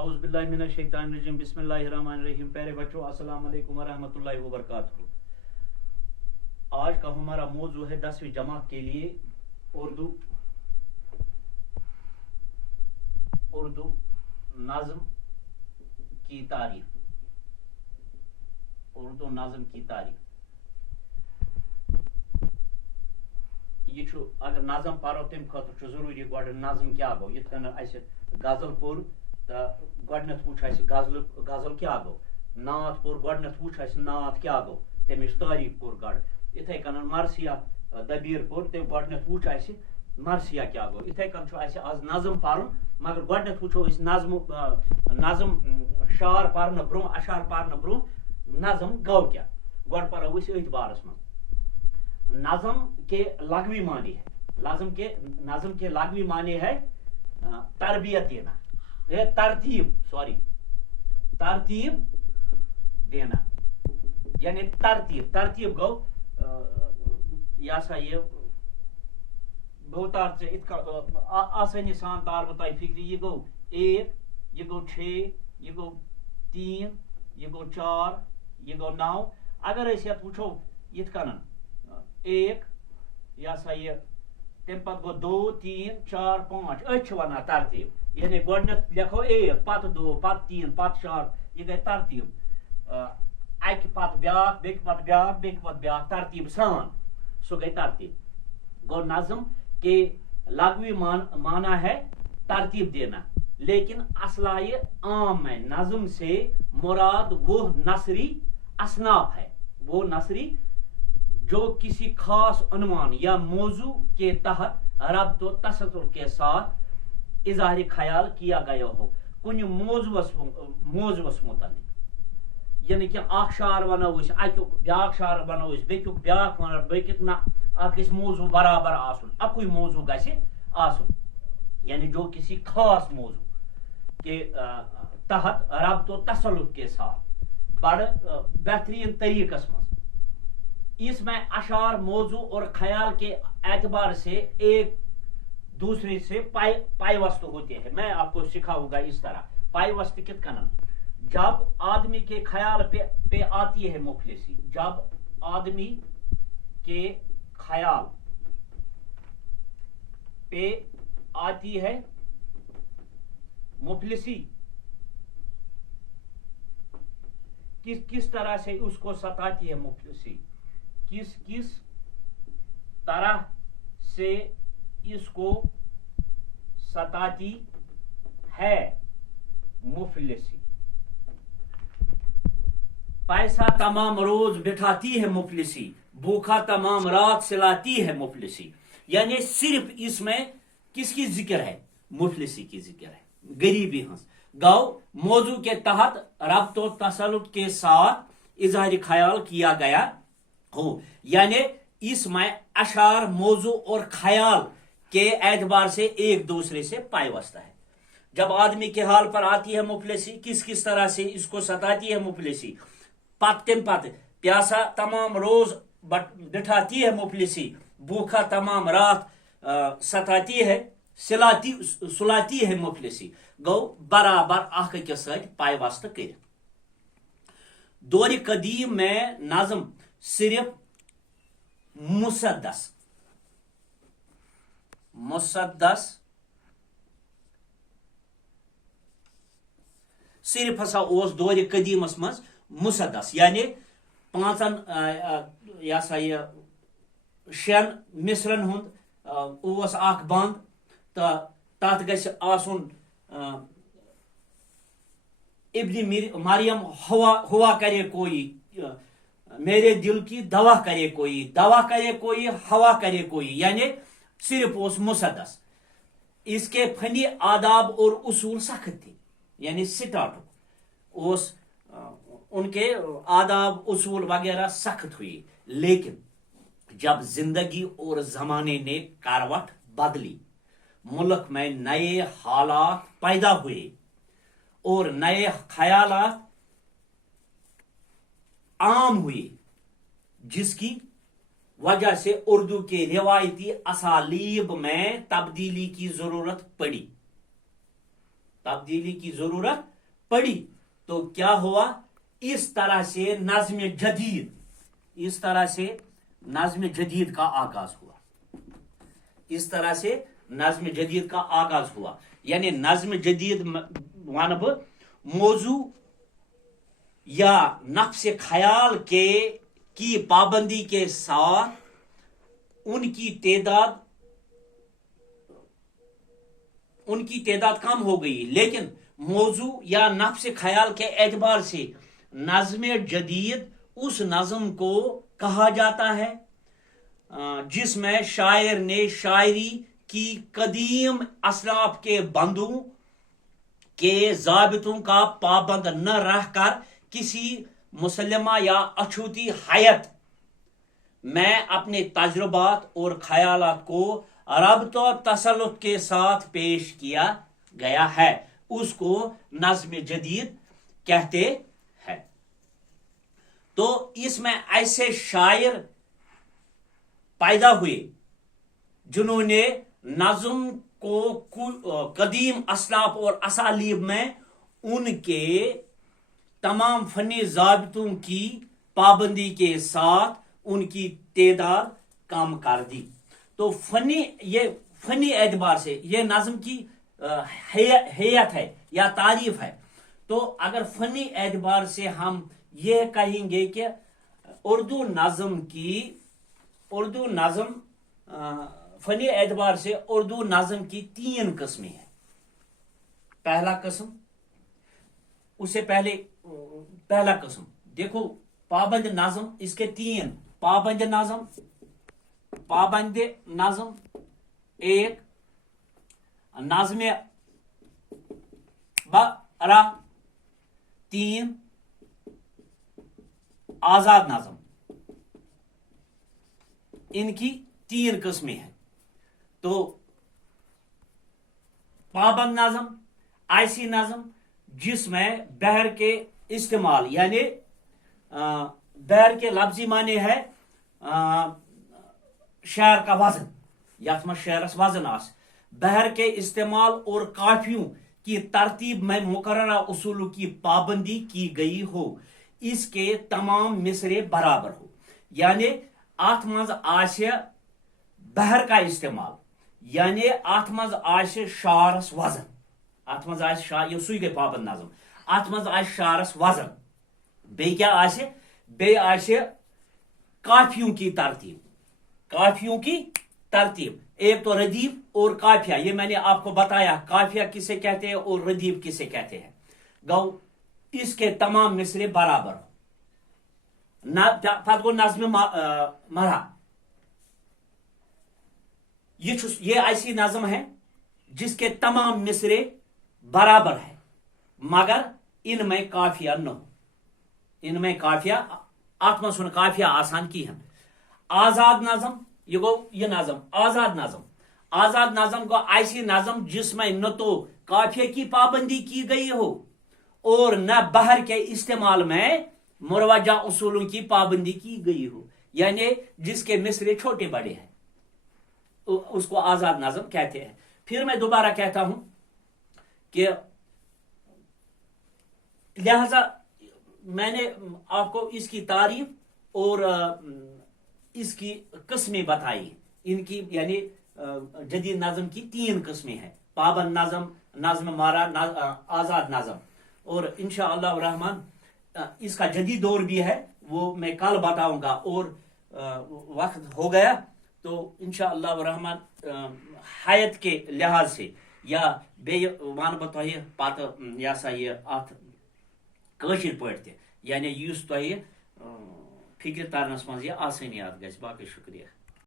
اعوذ باللہ من الشیطان الرجیم بسم اللہ الرحمن الرحیم. پیارے بچوں السلام علیکم ورحمۃ اللہ وبرکاتہ. آج کا ہمارا موضوع ہے 10ویں جماعت کے لیے اردو نظم کی تعریف. اردو نظم کی تعریف یہ اگر نظم پرو تم خاطر ضروری گوڑ نظم کیا گو یت کن اس غزل پور تو گۄڈنیٚتھ وُچھ اَسہِ غزل کیا گو, نعت پور گۄڈنیٚتھ وُچھ اَسہِ نعت کیا گو, تمِچ تعریف کوٚر گۄڈٕ. یِتھَے کٔنۍ مرثیہ دبیٖر پور تٔمۍ گۄڈنیٚتھ وُچھ اَسہِ مرثیہ کیا گو. یِتھَے کٔنۍ چھُ اَسہِ آز نظم پَرُن مگر گۄڈنیٚتھ وٕچھو أسۍ نظم شعر پَرنہٕ برونٛہہ اشعار پَرنہٕ برونٛہہ نظم گوٚو کیٛاہ. گۄڈٕ پَرو أسۍ أتھۍ بارس منٛز. نظم کے لغوی معنی ہے نظم کے لغوی معنی ہے تربیت دینا, ترتیب دینا, یعنی ترتیب گو یہ سا یہ بہتار آسانی سان تار بتائی فکری. یہ گو 1, یہ گو 6, یہ گو 3, یہ گو 4, یہ گو 9. اگر اس یت وچھو یت کنن 1 یہ سا یہ تم پت گو 2, 3, 4, 5 أسۍ چھِ ونان ترتیب. یعنی گۄڈنیٚتھ لیکھو 1 پتہٕ 2 پتہٕ 3 پتہٕ 4 یہ گٔے ترتیب. اکہِ پتہٕ بیاکھ بیٚکہِ پتہٕ بیاکھ بیٚکہِ پتہٕ بیاکھ ترتیب سان سُہ گٔے ترتیب. گو نظم کے لغوی معنی ہے ترتیب دینا, لیکن اصلاح عام میں نظم سے مراد وہ نثری اصناف ہے, وہ نثری جو کسی خاص عنوان یا موضوع کے تحت ربط و تسلسل کے ساتھ اظہار خیال کیا گیا ہو کن موضوعس متعلق. یعنی کہ اخ شعر ونو اس اکیک بیاکھ شعر ونو اس بیکیک بیاکھ ونو بیکیک نہ ات گژھِ موضوع برابر آسن, اکوئی موضوع گژھِ آسن. یعنی جو کسی خاص موضوع کے تحت ربط و تسلط کے ساتھ بڑ بہترین طریقس میں اس میں اشعار موضوع اور خیال کے اعتبار سے ایک دوسرے سے پائیوست ہوتے ہیں. میں آپ کو سکھاؤں گا اس طرح پائیوست کت کنن. جب آدمی کے خیال پہ آتی ہے مفلسی, جب آدمی کے خیال پہ آتی ہے مفلسی, کس طرح سے اس کو ستاتی ہے مفلسی, کس طرح سے اس کو ستاتی ہے مفلسی. پیسہ تمام روز بٹھاتی ہے مفلسی, بھوکا تمام رات سلاتی ہے مفلسی. یعنی صرف اس میں کس کی ذکر ہے, مفلسی کی ذکر ہے, غریبی ہنس. گو موضوع کے تحت ربط و تسلط کے ساتھ اظہار خیال کیا گیا ہو, یعنی اس میں اشعار موضوع اور خیال کے اعتبار سے ایک دوسرے سے پائیوستہ ہے. جب آدمی کے حال پر آتی ہے مفلسی, کس طرح سے اس کو ستاتی ہے مفلسی, تم پت پیاسا تمام روز بٹھاتی ہے مفلسی, بھوکا تمام رات ستاتی ہے سلاتی ہے مفلسی. گو برابر اخ أکِس سۭتۍ پائیوستہ کر. دور قدیم میں نظم صرف مسدس صرف ہسا اوس دور قدیمس مز مسدس, یعنی 5 یہ سا یہ 6 مصرن ہند اوس اخ بند تو تات گژھِ آسُن ابن مریم ہوا کرے کوئی, میرے دل کی دوا کرے کوئی ہوا کرے کوئی, یعنی صرف اس مسدس. اس کے فنی آداب اور اصول سخت تھے, یعنی سٹارٹ اس ان کے آداب اصول وغیرہ سخت ہوئی. لیکن جب زندگی اور زمانے نے کروٹ بدلی, ملک میں نئے حالات پیدا ہوئے اور نئے خیالات عام ہوئی, جس کی وجہ سے اردو کے روایتی اسالیب میں تبدیلی کی ضرورت پڑی. تبدیلی کی ضرورت پڑی تو کیا ہوا، اس طرح سے نظم جدید کا آغاز ہوا، اس طرح سے نظم جدید کا آغاز ہوا. یعنی نظم جدید ون بہ موضوع یا نفس خیال کی پابندی کے ساتھ ان کی تعداد کم ہو گئی، لیکن موضوع یا نفس خیال کے اعتبار سے نظم جدید اس نظم کو کہا جاتا ہے جس میں شاعر نے شاعری کی قدیم اسلاف کے بندوں کے ضابطوں کا پابند نہ رہ کر کسی مسلمہ یا اچھوتی حیت میں اپنے تجربات اور خیالات کو ربط و تسلط کے ساتھ پیش کیا گیا ہے، اس کو نظم جدید کہتے ہیں. تو اس میں ایسے شاعر پیدا ہوئے جنہوں نے نظم کو قدیم اسلاف اور اسالیب میں ان کے تمام فنی ضابطوں کی پابندی کے ساتھ ان کی تعداد کم کر دی. تو فنی اعتبار سے یہ نظم کی حیت ہے یا تعریف ہے. تو اگر فنی اعتبار سے ہم یہ کہیں گے کہ اردو نظم فنی اعتبار سے اردو نظم کی 3 قسمیں ہیں. پہلا قسم، اس سے پہلا قسم دیکھو پابند نظم، اس کے 3 پابند نظم، ایک نظم برا، 3 آزاد نظم. ان کی 3 قسمیں ہیں. تو پابند نظم ایسی نظم جس میں بحر کے استعمال، یعنی بحر کے لفظی معنی ہے شعر کا وزن، یت میں شعرس وزن آس، بحر کے استعمال اور قافیوں کی ترتیب میں مقررہ اصولوں کی پابندی کی گئی ہو، اس کے تمام مصرے برابر ہو. یعنی ات مز آسہ بحر کا استعمال، یعنی ات مز آسہ شعرس وزن، ات مز آسہ یہ سوئی گئی پابند نظم، ات مز آسہ شعرس وزن، بیٚیہِ کیا آسہ، بیٚیہِ آسہ قافیوں کی ترتیب، ایک تو ردیف اور قافیہ، یہ میں نے آپ کو بتایا قافیہ کسے کہتے ہیں اور ردیف کسے کہتے ہیں. گو اس کے تمام مصرے برابر ہو. پتہ گو نظم مرا، یہ ایسی نظم ہے جس کے تمام مصرے برابر ہے مگر ان میں قافیہ نہ ہو، ان میں قافیہ ات من سن قافیہ آسان کی ہم. آزاد نظم، یہ گو یہ نظم آزاد نظم کو ایسی نظم جس میں نہ تو قافیہ کی پابندی کی گئی ہو اور نہ بحر کے استعمال میں مروجہ اصولوں کی پابندی کی گئی ہو، یعنی جس کے مصرے چھوٹے بڑے ہیں، اس کو آزاد نظم کہتے ہیں. پھر میں دوبارہ کہتا ہوں کہ لہذا میں نے آپ کو اس کی تعریف اور اس کی قسمیں بتائی. ان کی یعنی جدید نظم کی 3 قسمیں ہیں، پابند نظم، نظم مارا، آزاد نظم. اور انشاءاللہ الرحمن اس کا جدید دور بھی ہے، وہ میں کل بتاؤں گا. اور وقت ہو گیا تو انشاءاللہ الرحمن حیت کے لحاظ سے یا بیٚیہِ ون بہ تۄہہِ پتہ یہ سا یہ ات کٲشِر پٲٹھۍ تہِ، یعنی یُس تۄہہِ فکر ترنس منٛز یہ آسٲنیات گژھِ. باقٕے شُکریہ.